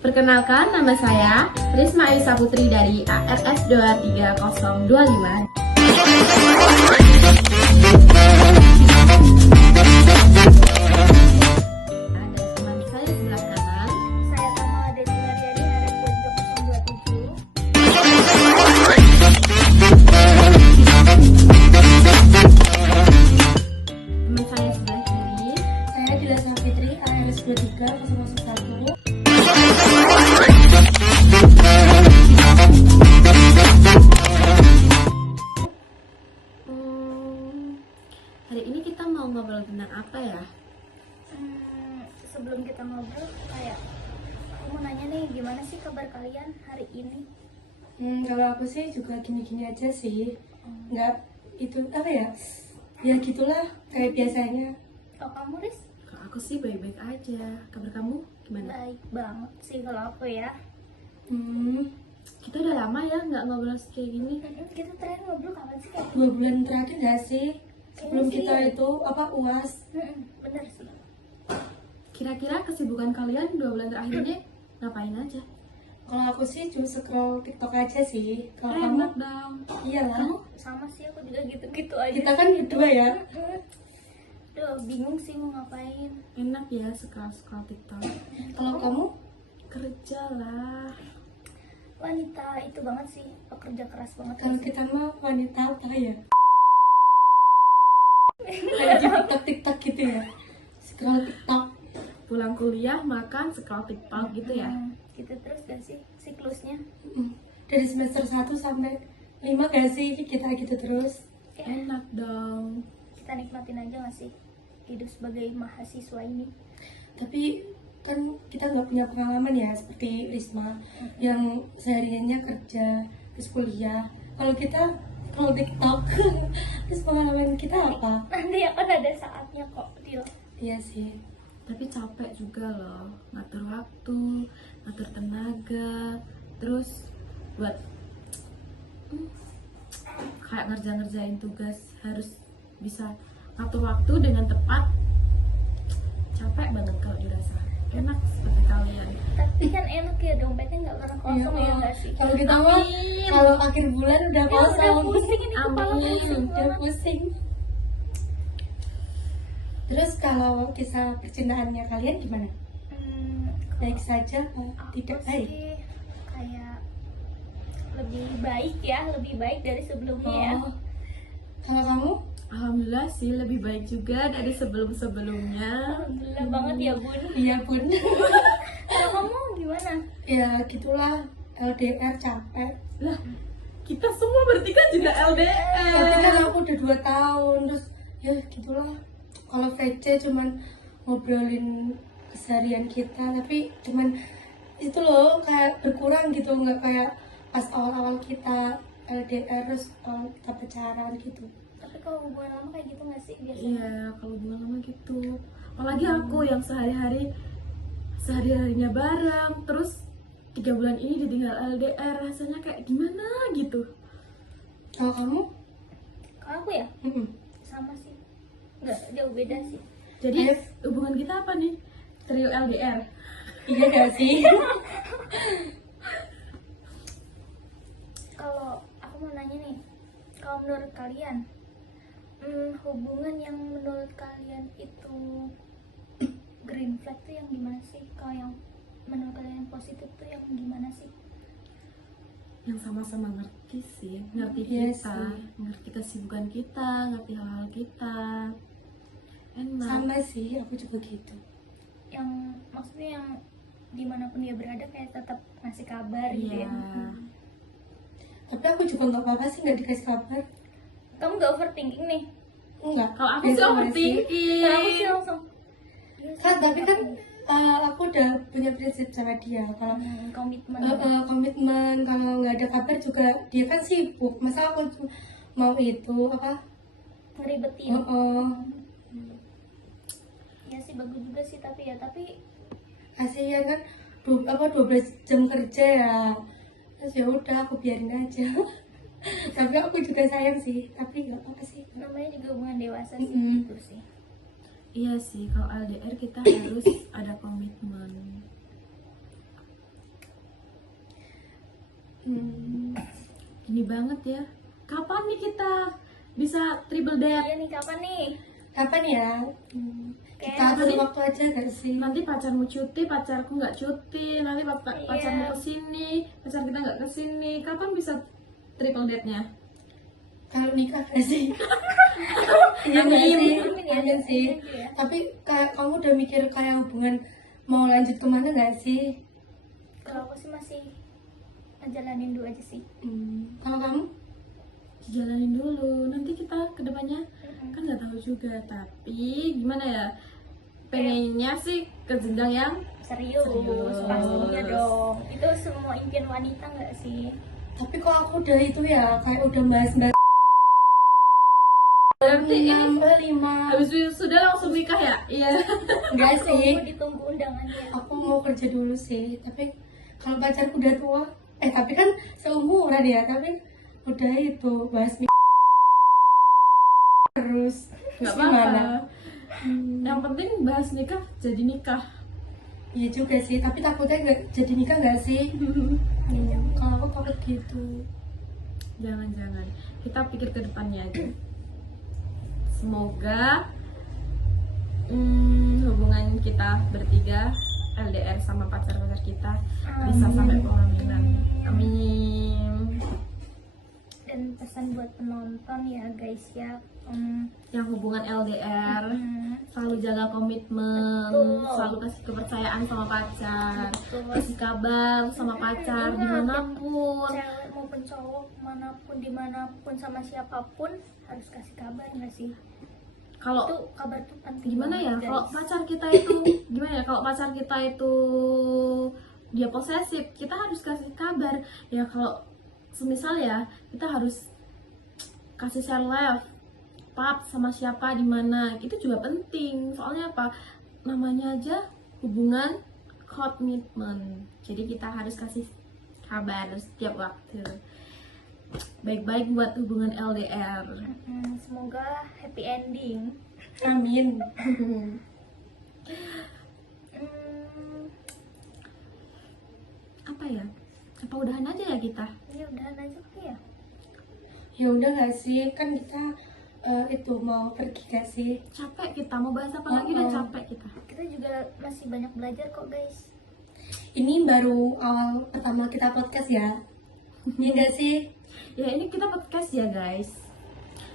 Perkenalkan, nama saya Risma Elisa Putri dari ARS 23025. Ada teman saya sebelah kanan. Saya Tama Desila dari ARS 23027. Teman saya sebelah kiri. Saya Dilasa Fitri, ARS 23001. Hari ini kita mau ngobrol tentang apa ya? Sebelum kita ngobrol, aku mau nanya nih, gimana sih kabar kalian hari ini? Kalau aku sih juga gini-gini aja sih, nggak itu apa ya, ya gitulah kayak biasanya. Kalau kamu, Riz? Kalau aku sih baik-baik aja. Kabar kamu gimana? Baik banget sih kalau aku ya. Kita udah lama ya nggak ngobrol kayak gini. Kita terakhir ngobrol kapan sih? 2 bulan terakhir nggak sih sebelum Kayaknya sih kita iya. itu apa UAS? Bener sih. Kira-kira kesibukan kalian 2 bulan terakhir ini ngapain aja? Kalau aku sih cuma scroll TikTok aja sih. Kalau kamu? Enak dong. Iyalah. Sama sih, aku juga gitu-gitu aja. Kita kan berdua ya. Duh, bingung sih mau ngapain. Enak ya scroll TikTok. Kalau kamu? Kerja lah. Wanita itu banget sih, pekerja keras banget. Kalau kita mah wanita apa ya? Kayak di TikTok gitu ya. Scroll TikTok. Pulang kuliah, makan, scroll TikTok gitu ya. Gitu terus gak sih siklusnya? Dari semester 1 sampai 5 gak sih kita gitu terus? Enak dong. Kita nikmatin aja gak sih hidup sebagai mahasiswa ini? Tapi kan kita nggak punya pengalaman ya seperti Risma yang sehariannya kerja terus kuliah. Kalau kita kalau TikTok terus pengalaman kita apa? Nanti akan ada saatnya kok, Dil. Iya sih. Tapi capek juga loh, ngatur waktu, ngatur tenaga, terus buat kayak ngerjain tugas harus bisa ngatur waktu dengan tepat. Capek banget kalau dirasa. Enak seperti kalian. Tapi kan enak ya, dompetnya nggak pernah kosong ya nggak sih? Kalau kita mah kalau akhir bulan udah Ya, kosong. udah pusing ini kepala Amin. pusing Udah banget. pusing. Terus kalau kisah percintaannya kalian gimana? Baik saja apa Aku tidak baik? sih kayak lebih baik ya, lebih baik dari sebelumnya ya. Oh. Kalau kamu? Alhamdulillah sih lebih baik juga dari sebelum-sebelumnya. Alhamdulillah banget ya, Bun. Iya pun. Kalau kamu gimana? Ya gitulah, LDR capek. Lah, kita semua bertiga juga Tapi LDR. kan aku udah 2 tahun, terus ya gitulah. Kalau VC cuman ngobrolin keseharian kita, tapi cuman itu loh kayak berkurang gitu, nggak kayak pas awal-awal kita LDR terus kita pacaran gitu. Tapi kalau hubungan lama kayak gitu nggak sih biasanya? Iya, kalau hubungan lama gitu. Apalagi aku yang sehari-harinya bareng, terus 3 bulan ini ditinggal LDR, rasanya kayak gimana gitu. Kalau kamu? Kalau aku ya sama sih, nggak jauh beda sih. Jadi Ayo. hubungan kita apa nih? Trio LDR. Iya gak sih? Kalau aku mau nanya nih, kalau menurut kalian hubungan yang menurut kalian itu green flag tuh yang gimana sih? Kalau yang menurut kalian positif tuh yang gimana sih? Yang sama-sama ngerti sih, ngerti Iya kita, sih. ngerti kesibukan kita, ngerti hal-hal kita. Enak. Sama sih, aku juga gitu. Yang maksudnya yang dimanapun dia berada kayak tetap ngasih kabar gitu Iya. ya. Tapi aku juga nggak apa-apa sih nggak dikasih kabar. Kamu gak overthinking nih? Enggak. Kalau aku sih Biasa nggak overthinking. Kalau aku sih langsung iya sih, Kan tapi kan overthinking. aku udah punya prinsip sama dia. Kalau Komitmen. komitmen, kalau nggak ada kabar juga dia kan sibuk. Masa aku mau itu apa? Ngeribetin. Oh, Ya sih bagus juga sih, tapi kasihan kan 12 jam kerja ya. Terus ya udah aku biarin aja. Tapi aku juga sayang sih, tapi nggak apa-apa sih. namanya juga hubungan dewasa sih gitu sih. Iya sih, kalau LDR kita harus ada komitmen. Gini banget ya. Kapan nih kita bisa triple date? Iya nih, kapan nih? Kapan ya? Kayak Kita atur nanti- waktu aja gak sih? Nanti pacarmu cuti, pacarku nggak cuti. Nanti Iya. pacarmu kesini, pacar kita nggak kesini. Kapan bisa triple date-nya? Kalau nikah gak sih? Iya gak Amin. sih? Amin ya, Amin sih. amin ya. Tapi kayak kamu udah mikir kayak hubungan mau lanjut kemana gak sih? Kalau aku sih masih ngejalanin dulu aja sih. Kalau kamu? Jalanin dulu. Nanti kita kedepannya kan nggak tahu juga. Tapi gimana ya? Pengennya sih ke jenjang yang Serius, Serius. pastinya dong. Itu semua impian wanita nggak sih? Tapi kok aku udah itu ya, kayak udah bahas-bahas berarti ini nambah 5. habis sudah langsung nikah ya? Iya. Enggak sih, Ditunggu undangannya. aku mau kerja dulu sih. Tapi kalau pacarku udah tua, tapi kan seumuran ya, tapi udah itu bahas terus. Nggak Terus apa-apa. Yang penting bahas nikah jadi nikah. Iya juga sih, tapi takutnya nggak jadi nikah nggak sih? Kalau aku takut gitu. Jangan-jangan. Kita pikir ke depannya aja. Semoga hubungan kita bertiga LDR sama pacar-pacar kita bisa sampai pelaminan. Amin. Dan pesan buat penonton ya guys ya, Yang hubungan LDR selalu jaga komitmen, Betul. selalu kasih kepercayaan sama pacar, Betul. kasih kabar sama pacar dimanapun. cewek maupun cowok manapun dimanapun sama siapapun harus kasih kabar nggak sih? Kalau Itu kabar tuh penting gimana ya banget, kalau guys. pacar kita itu gimana ya kalau pacar kita itu dia posesif, kita harus kasih kabar ya. Kalau semisal ya kita harus kasih share live pap sama siapa di mana, itu juga penting. Soalnya apa, namanya aja hubungan komitmen, jadi kita harus kasih kabar setiap waktu. Baik-baik buat hubungan LDR. Semoga happy ending. Amin. Apa ya, apa udahan aja ya kita? Ya udahan aja kali ya. Ya udah nggak sih, kan kita itu mau pergi gak sih? Capek kita mau bahas apa lagi, udah capek kita. Kita juga masih banyak belajar kok guys. Ini baru awal pertama kita podcast ya. Iya nggak sih? Ya ini kita podcast ya guys.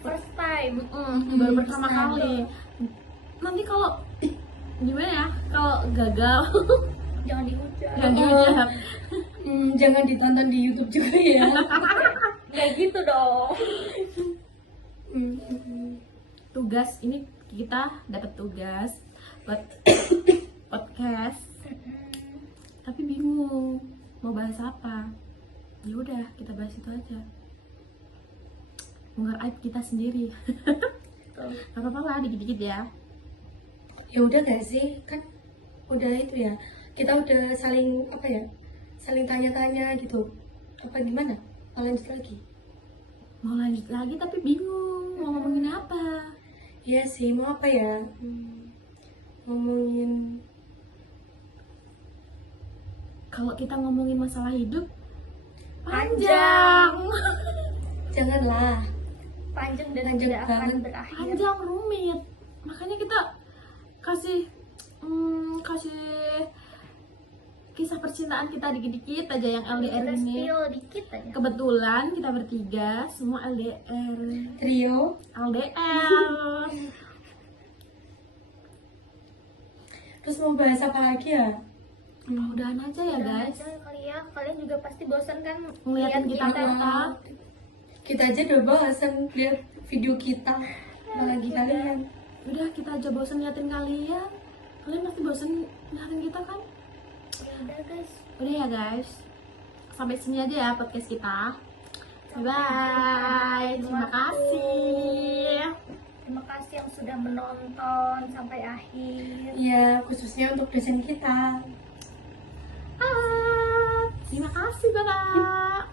First time. Baru pertama first time. kali. Nanti kalau gimana ya, kalau gagal Jangan dihujat. jangan dihujat. Jangan ditonton di YouTube juga ya. Nggak gitu dong. Tugas ini kita dapat tugas buat podcast, tapi bingung mau bahas apa. Ya udah kita bahas itu aja, bongkar aib kita sendiri. Gak apa-apa lah, dikit-dikit ya. Ya udah gak sih, kan udah itu ya. Kita udah saling apa ya? Saling tanya-tanya gitu. Apa gimana? Mau lanjut lagi? Mau lanjut lagi tapi bingung mau ngomongin apa. Iya sih, mau apa ya? Ngomongin Kalau kita ngomongin masalah hidup Panjang. janganlah. Panjang dan Panjang tidak akan banget. berakhir. panjang, rumit. Makanya kita kasih kisah percintaan kita dikit-dikit aja yang LDR Kita ini. spill dikit aja. Kebetulan kita bertiga semua LDR. Trio. LDR. Terus mau bahas apa lagi ya? Udahan aja ya Udah guys. aja kali ya. Kalian juga pasti bosan kan Ngeliatin lihat kita. Kita aja udah bosan lihat video kita. Apalagi kalian. Udah, kita aja bosan liatin kalian. Kalian pasti bosan liatin kita kan? Ya udah guys. Udah ya guys. Sampai sini aja ya podcast kita. Bye. Terima kasih. Terima kasih yang sudah menonton sampai akhir. Ya, khususnya untuk dosen kita. Terima kasih Bapak.